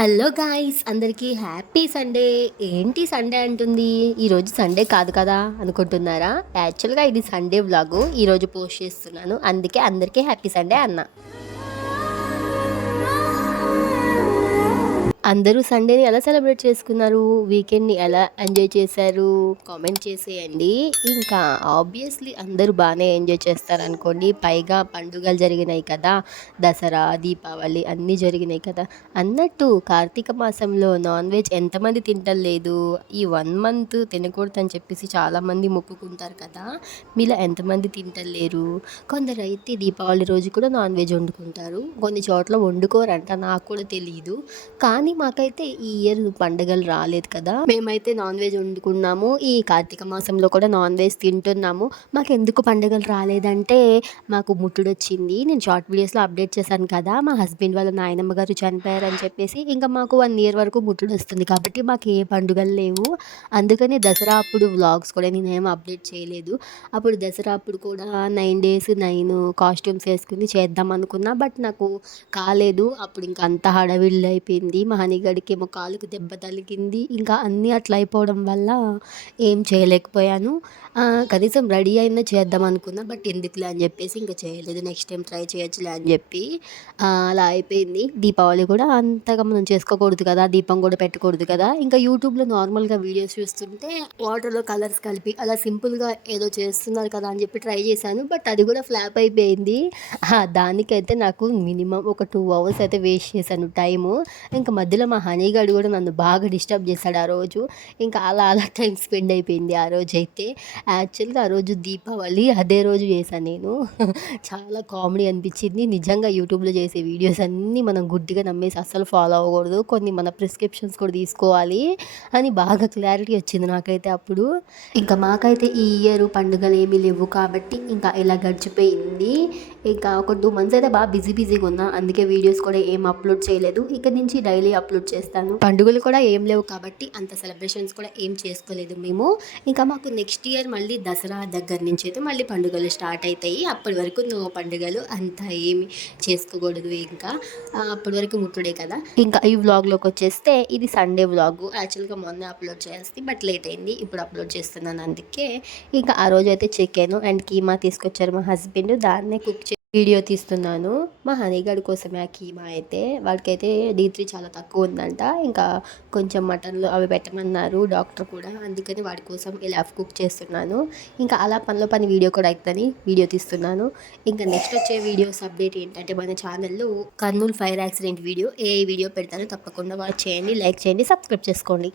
Hello guys, అందరికీ happy Sunday. ఏంటి Sunday అంటుంది? ఈరోజు సండే కాదు కదా అనుకుంటున్నారా? యాక్చువల్గా ఇది సండే వ్లాగు ఈరోజు పోస్ట్ చేస్తున్నాను, అందుకే అందరికీ హ్యాపీ సండే అన్న. అందరూ సండేని ఎలా సెలబ్రేట్ చేసుకున్నారు, వీకెండ్ని ఎలా ఎంజాయ్ చేశారు కామెంట్ చేసేయండి. ఇంకా ఆబ్వియస్లీ అందరూ బాగానే ఎంజాయ్ చేస్తారనుకోండి. పైగా పండుగలు జరిగినాయి కదా, దసరా దీపావళి అన్నీ జరిగినాయి కదా. అన్నట్టు కార్తీక మాసంలో నాన్ వెజ్ ఎంతమంది తింటలేదు? ఈ 1 మంత్ తినకూడదని చెప్పేసి చాలామంది మొక్కుకుంటారు కదా. మీలో ఎంతమంది తింటలేరు? కొందరు అయితే దీపావళి రోజు కూడా నాన్ వెజ్ వండుకుంటారు, కొన్ని చోట్ల వండుకోరంట, నాకు కూడా తెలియదు. కానీ మాకైతే ఈ ఇయర్ పండుగలు రాలేదు కదా, మేమైతే నాన్ వెజ్ వండుకున్నాము. ఈ కార్తీక మాసంలో కూడా నాన్ వెజ్ తింటున్నాము. మాకు ఎందుకు పండుగలు రాలేదంటే, మాకు ముట్టుడు వచ్చింది. నేను షార్ట్ వీడియోస్లో అప్డేట్ చేశాను కదా, మా హస్బెండ్ వాళ్ళ నాయనమ్మ గారు చనిపోయారని చెప్పేసి. ఇంకా మాకు 1 ఇయర్ వరకు ముట్టుడు వస్తుంది కాబట్టి మాకు ఏ పండుగలు లేవు. అందుకని దసరా అప్పుడు వ్లాగ్స్ కూడా నేనేం అప్డేట్ చేయలేదు. అప్పుడు దసరా అప్పుడు కూడా 9 days 9 కాస్ట్యూమ్స్ వేసుకుని చేద్దాం అనుకున్నా, బట్ నాకు కాలేదు. అప్పుడు ఇంకా అంత హడావిడి అయిపోయింది. మా హనీగడికేమో కాలుకి దెబ్బ తగిలింది. ఇంకా అన్నీ అట్లా అయిపోవడం వల్ల ఏం చేయలేకపోయాను. కనీసం రెడీ అయినా చేద్దాం అనుకున్నా, బట్ ఎందుకులే అని చెప్పేసి ఇంకా చేయలేదు. నెక్స్ట్ టైం ట్రై చేయొచ్చులే అని చెప్పి అలా అయిపోయింది. దీపావళి కూడా అంతగా మనం చేసుకోకూడదు కదా, దీపం కూడా పెట్టకూడదు కదా. ఇంకా యూట్యూబ్లో నార్మల్గా వీడియోస్ చూస్తుంటే వాటర్లో కలర్స్ కలిపి అలా సింపుల్గా ఏదో చేస్తున్నారు కదా అని చెప్పి ట్రై చేశాను, బట్ అది కూడా ఫ్లాప్ అయిపోయింది. దానికైతే నాకు మినిమం ఒక 2 hours అయితే వేస్ట్ చేశాను టైము. ఇంకా మధ్యలో మా హనీగాడు కూడా నన్ను బాగా డిస్టర్బ్ చేశాడు ఆ రోజు. ఇంకా అలా టైం స్పెండ్ అయిపోయింది ఆ రోజు అయితే. యాక్చువల్గా ఆ రోజు దీపావళి అదే రోజు చేశాను నేను. చాలా కామెడీ అనిపించింది నిజంగా. యూట్యూబ్లో చేసే వీడియోస్ అన్నీ మనం గుడ్డిగా నమ్మేసి అస్సలు ఫాలో అవ్వకూడదు, కొన్ని మన ప్రిస్క్రిప్షన్స్ కూడా తీసుకోవాలి అని బాగా క్లారిటీ వచ్చింది నాకైతే అప్పుడు. ఇంకా మాకైతే ఈ ఇయర్ పండుగలు ఏమీ లేవు కాబట్టి ఇంకా ఇలా గడిచిపోయింది. ఇంకా ఒక 2 months అయితే బాగా బిజీగా ఉన్నా, అందుకే వీడియోస్ కూడా ఏం అప్లోడ్ చేయలేదు. ఇక్కడ నుంచి డైలీ అప్లోడ్ చేస్తాను. పండుగలు కూడా ఏం లేవు కాబట్టి అంత సెలబ్రేషన్స్ కూడా ఏం చేసుకోలేదు మేము. ఇంకా మాకు నెక్స్ట్ ఇయర్ మళ్ళీ దసరా దగ్గర నుంచి అయితే మళ్ళీ పండుగలు స్టార్ట్ అవుతాయి. అప్పటి వరకు పండుగలు అంతా ఏమి చేసుకోకూడదు. ఇంకా అప్పటి వరకు ముట్టుడే కదా. ఇంకా ఈ వ్లాగ్లోకి వచ్చేస్తే ఇది సండే వ్లాగ్. యాక్చువల్గా మొన్న అప్లోడ్ చేస్తే బట్ లేట్ అయింది, ఇప్పుడు అప్లోడ్ చేస్తున్నాను. అందుకే ఇంకా ఆ రోజు అయితే చికెన్ అండ్ కీమా తీసుకొచ్చారు మా హస్బెండ్, దాన్నే కుక్ వీడియో తీస్తున్నాను. మా హనీగాడి కోసమే ఆ కీమా అయితే. వాడికైతే D3 చాలా తక్కువ ఉందంట. ఇంకా కొంచెం మటన్లు అవి పెట్టమన్నారు డాక్టర్ కూడా, అందుకని వాడి కోసం ఇలా కుక్ చేస్తున్నాను. ఇంకా అలా పనిలో పని వీడియో కూడా అవుతుందని వీడియో తీస్తున్నాను. ఇంకా నెక్స్ట్ వచ్చే వీడియోస్ అప్డేట్ ఏంటంటే, మన ఛానల్లో Kurnool fire accident video video పెడతాను, తప్పకుండా వాచ్ చేయండి, లైక్ చేయండి, సబ్స్క్రైబ్ చేసుకోండి.